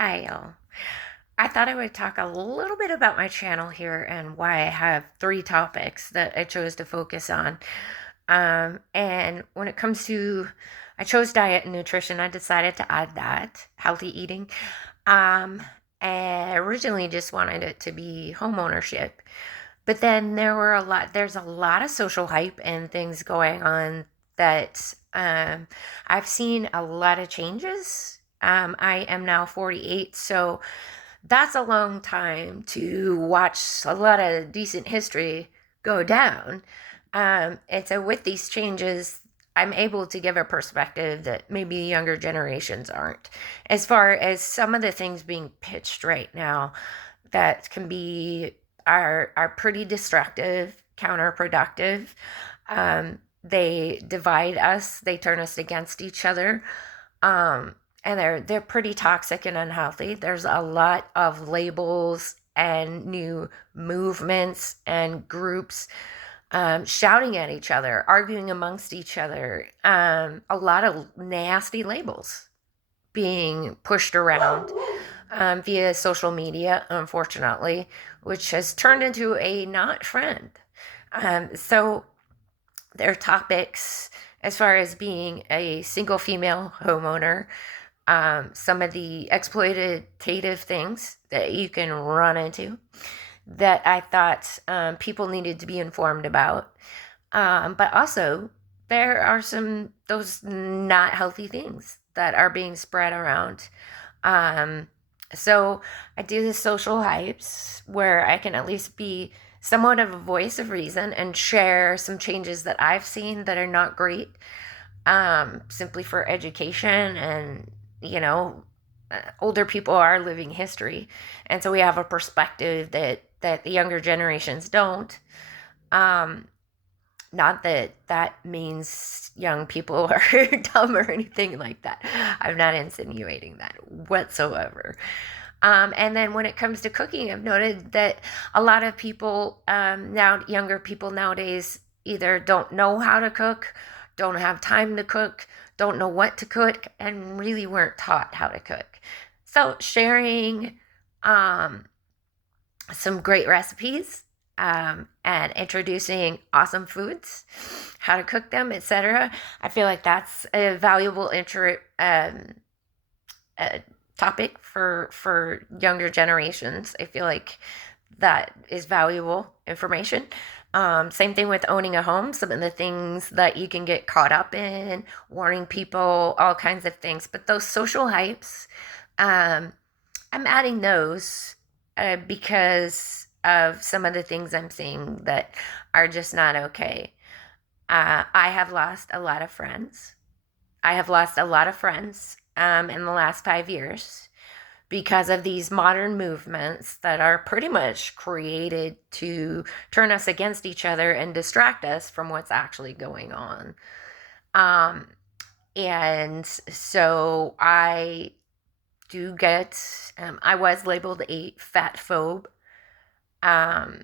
Hi, all. I thought I would talk a little bit about my channel here and why I have three topics that I chose to focus on. And when it comes to, I chose diet and nutrition, I decided to add that, healthy eating. Um, and originally just wanted it to be home ownership. But then there's a lot of social hype and things going on that I've seen a lot of changes. I am now 48, so that's a long time to watch a lot of decent history go down. And so with these changes, I'm able to give a perspective that maybe younger generations aren't. As far as some of the things being pitched right now that can be are pretty destructive, counterproductive. They divide us, they turn us against each other. Um, and they're pretty toxic and unhealthy. There's a lot of labels and new movements and groups shouting at each other, arguing amongst each other. A lot of nasty labels being pushed around via social media, unfortunately, which has turned into a not friend. So their topics, as far as being a single female homeowner, some of the exploitative things that you can run into that I thought people needed to be informed about. But also, there are those not healthy things that are being spread around. Um, so I do the social hypes where I can at least be somewhat of a voice of reason and share some changes that I've seen that are not great, simply for education and, you know, older people are living history. And so we have a perspective that the younger generations don't. Um, Not that that means young people are dumb or anything like that. I'm not insinuating that whatsoever. And then when it comes to cooking, I've noted that a lot of people now, younger people nowadays, either don't know how to cook, don't have time to cook, don't know what to cook, and really weren't taught how to cook. So sharing um, some great recipes and introducing awesome foods, how to cook them, etc. I feel like that's a valuable uh, topic for younger generations. I feel like that is valuable information. Same thing with owning a home, some of the things that you can get caught up in, warning people, all kinds of things. But those social hypes, um, I'm adding those because of some of the things I'm seeing that are just not okay. I have lost a lot of friends. I have lost a lot of friends in the last 5 years because of these modern movements that are pretty much created to turn us against each other and distract us from what's actually going on. Um, and so I was labeled a fat phobe. Um,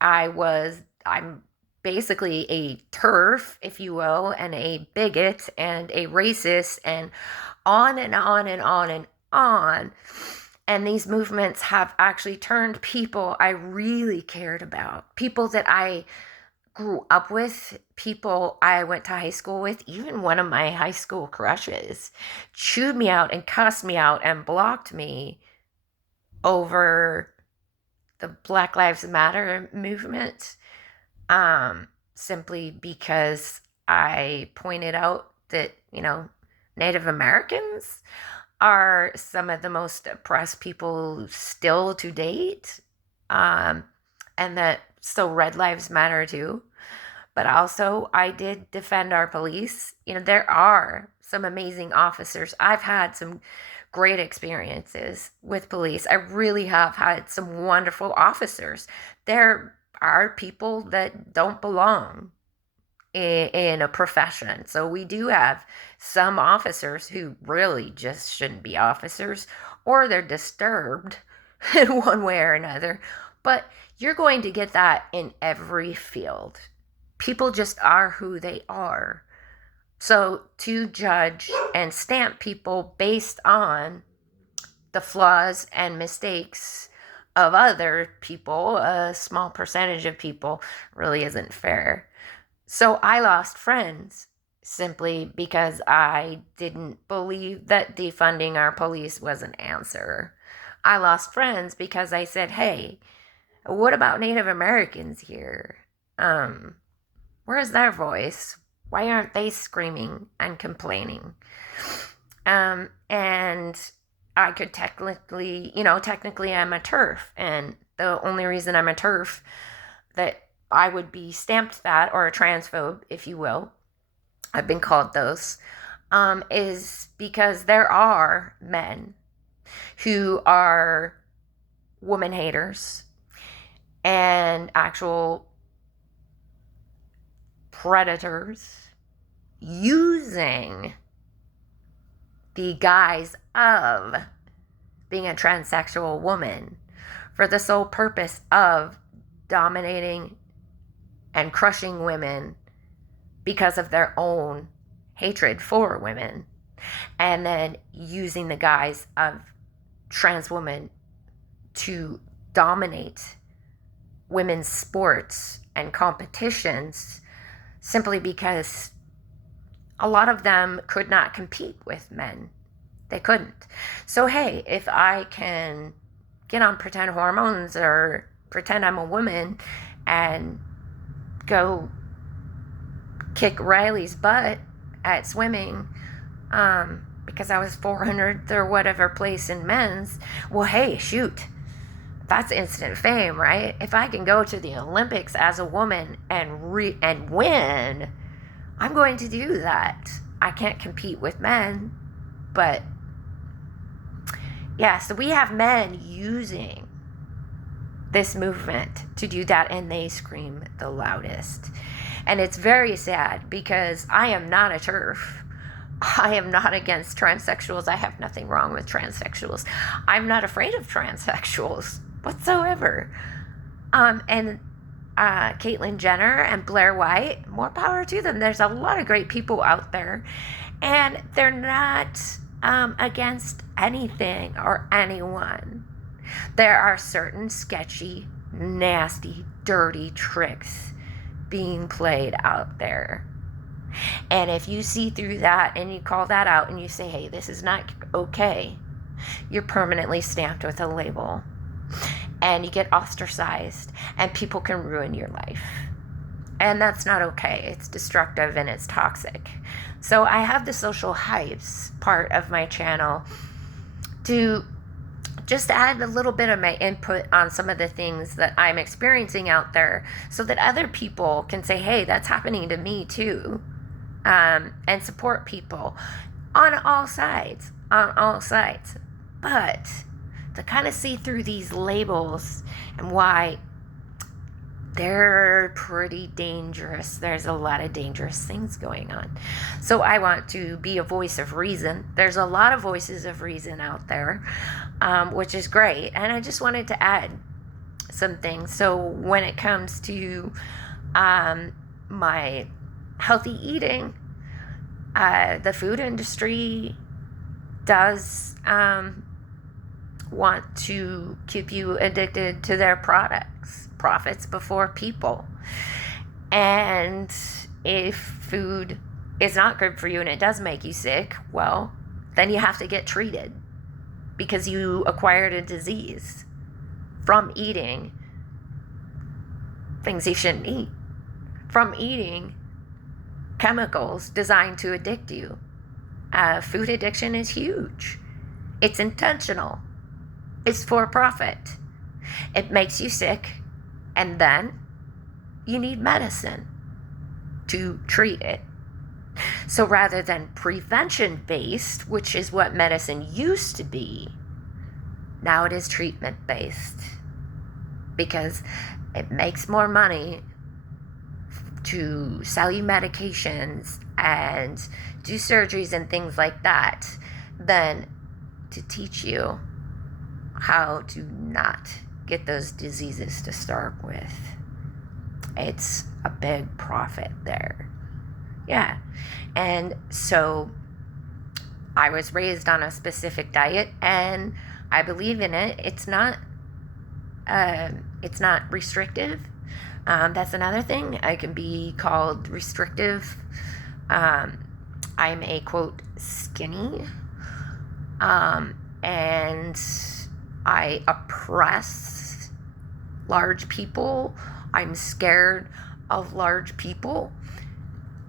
I'm basically a turf, if you will, and a bigot and a racist and on and on and on and on. And these movements have actually turned people I really cared about, people that I grew up with, people I went to high school with, even one of my high school crushes, chewed me out and cussed me out and blocked me over the Black Lives Matter movement, simply because I pointed out that, Native Americans are some of the most oppressed people still to date. Um, and that so red lives matter too. But also, I did defend our police. There are some amazing officers. I've had some great experiences with police. I really have had some wonderful officers. There are people that don't belong in a profession. So we do have some officers who really just shouldn't be officers, or they're disturbed in one way or another. But you're going to get that in every field. People just are who they are. So to judge and stamp people based on the flaws and mistakes of other people, a small percentage of people, really isn't fair. So I lost friends simply because I didn't believe that defunding our police was an answer. I lost friends because I said, hey, what about Native Americans here? Where's their voice? Why aren't they screaming and complaining? And I could technically I'm a TERF, and the only reason I'm a TERF, that I would be stamped that, or a transphobe, if you will, I've been called those, is because there are men who are woman haters and actual predators using the guise of being a transsexual woman for the sole purpose of dominating and crushing women because of their own hatred for women, and then using the guise of trans women to dominate women's sports and competitions simply because a lot of them could not compete with men. They couldn't. So, hey, if I can get on pretend hormones or pretend I'm a woman and go kick Riley's butt at swimming because I was 400th or whatever place in men's, well, hey, shoot. That's instant fame, right? If I can go to the Olympics as a woman and win, I'm going to do that. I can't compete with men, but yeah, so we have men using this movement to do that, and they scream the loudest. And it's very sad because I am not a TERF. I am not against transsexuals. I have nothing wrong with transsexuals. I'm not afraid of transsexuals whatsoever. And Caitlyn Jenner and Blair White, more power to them. There's a lot of great people out there, and they're not against anything or anyone. There are certain sketchy, nasty, dirty tricks being played out there. And if you see through that and you call that out and you say, hey, this is not okay, you're permanently stamped with a label. And you get ostracized, and people can ruin your life. And that's not okay. It's destructive and it's toxic. So I have the social hypes part of my channel to just add a little bit of my input on some of the things that I'm experiencing out there so that other people can say, hey, that's happening to me too. And support people on all sides. But to kind of see through these labels and why they're pretty dangerous. There's a lot of dangerous things going on. So I want to be a voice of reason. There's a lot of voices of reason out there, which is great. And I just wanted to add some things. So when it comes to my healthy eating, the food industry does want to keep you addicted to their profits before people. And if food is not good for you and it does make you sick, well, then you have to get treated because you acquired a disease from eating things you shouldn't eat, from eating chemicals designed to addict you. Food addiction is huge. It's intentional. It's for profit. It makes you sick, and then you need medicine to treat it. So rather than prevention-based, which is what medicine used to be, now it is treatment-based because it makes more money to sell you medications and do surgeries and things like that than to teach you how to not get those diseases to start with. It's a big profit there. Yeah. And so I was raised on a specific diet, and I believe in it. It's not restrictive. That's another thing. I can be called restrictive. Um, I'm a quote skinny, and I oppress large people. I'm scared of large people.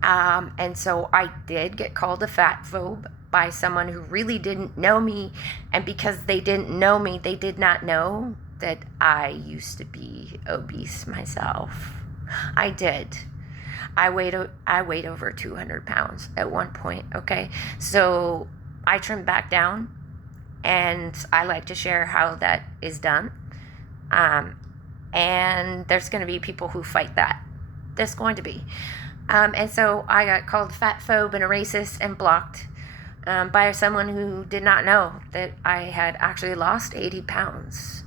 And so I did get called a fat phobe by someone who really didn't know me. And because they didn't know me, they did not know that I used to be obese myself. I did. I weighed over 200 pounds at one point, okay? So I trimmed back down, and I like to share how that is done. Um, and there's going to be people who fight that. There's going to be. And so I got called fat phobe and a racist and blocked by someone who did not know that I had actually lost 80 pounds.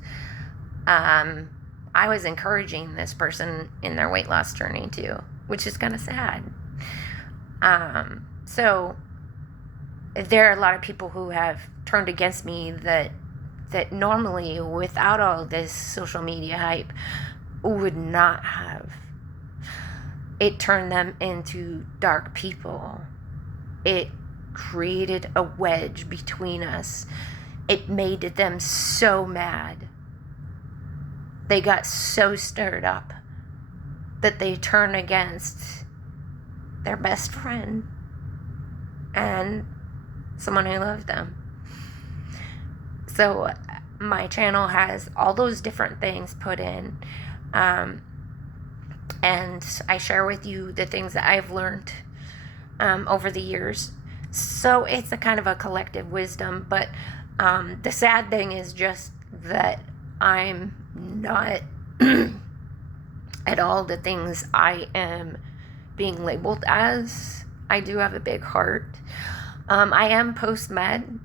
I was encouraging this person in their weight loss journey too, which is kind of sad. So there are a lot of people who have turned against me that normally, without all this social media hype, would not have. It turned them into dark people. It created a wedge between us. It made them so mad. They got so stirred up that they turned against their best friend and someone who loved them. So my channel has all those different things put in. And I share with you the things that I've learned over the years. So it's a kind of a collective wisdom. But the sad thing is just that I'm not at all the things I am being labeled as. I do have a big heart. I am post-med.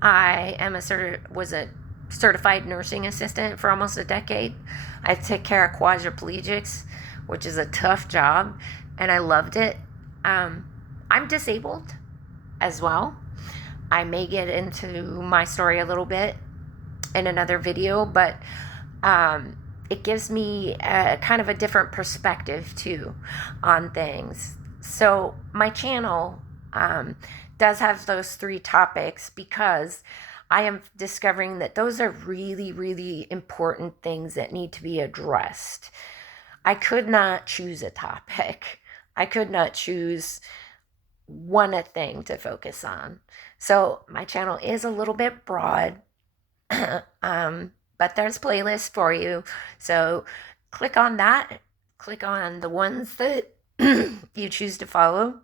I am was a certified nursing assistant for almost a decade. I took care of quadriplegics, which is a tough job, and I loved it. I'm disabled as well. I may get into my story a little bit in another video, but it gives me a kind of a different perspective too on things. So my channel does have those 3 topics because I am discovering that those are really, really important things that need to be addressed. I could not choose a topic. I could not choose one thing to focus on. So my channel is a little bit broad, but there's playlists for you. So click on that. Click on the ones that you choose to follow.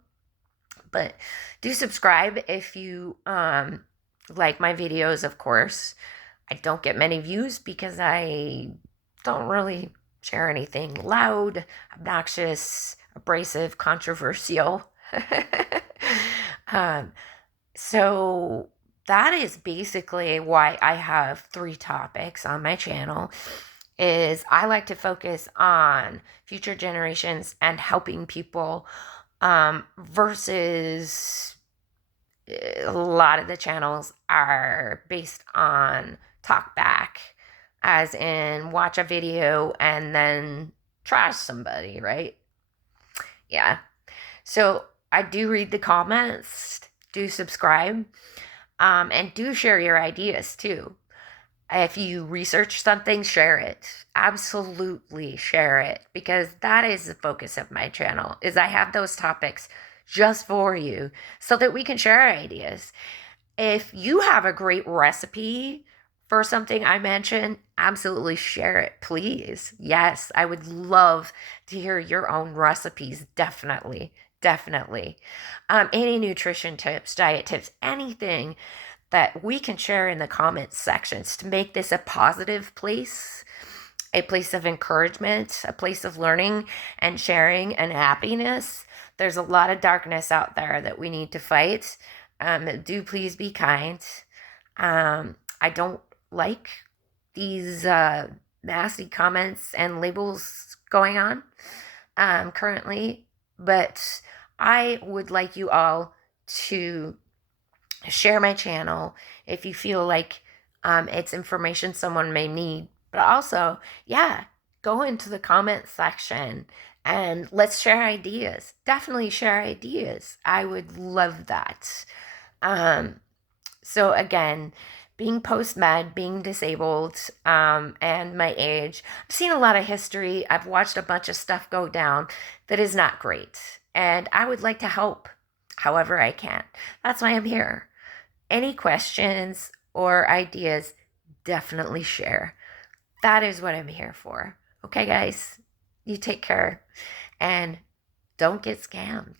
But do subscribe if you like my videos, of course. I don't get many views because I don't really share anything loud, obnoxious, abrasive, controversial. So that is basically why I have 3 topics on my channel. Is I like to focus on future generations and helping people versus a lot of the channels are based on talk back, as in watch a video and then trash somebody, right? Yeah. So I do read the comments, do subscribe, and do share your ideas too. If you research something, share it. Absolutely share it, because that is the focus of my channel, is I have those topics just for you so that we can share our ideas. If you have a great recipe for something I mentioned, absolutely share it, please. Yes, I would love to hear your own recipes. Definitely. Any nutrition tips, diet tips, anything that we can share in the comments sections to make this a positive place, a place of encouragement, a place of learning and sharing and happiness. There's a lot of darkness out there that we need to fight. Do please be kind. I don't like these nasty comments and labels going on currently, but I would like you all to share my channel if you feel like It's information someone may need, but also, yeah, go into the comment section and let's share ideas. Definitely share ideas. I would love that. Um, so again, being post-med, being disabled, and my age, I've seen a lot of history. I've watched a bunch of stuff go down that is not great. And I would like to help however I can. That's why I'm here. Any questions or ideas, definitely share. That is what I'm here for. Okay, guys, you take care and don't get scammed.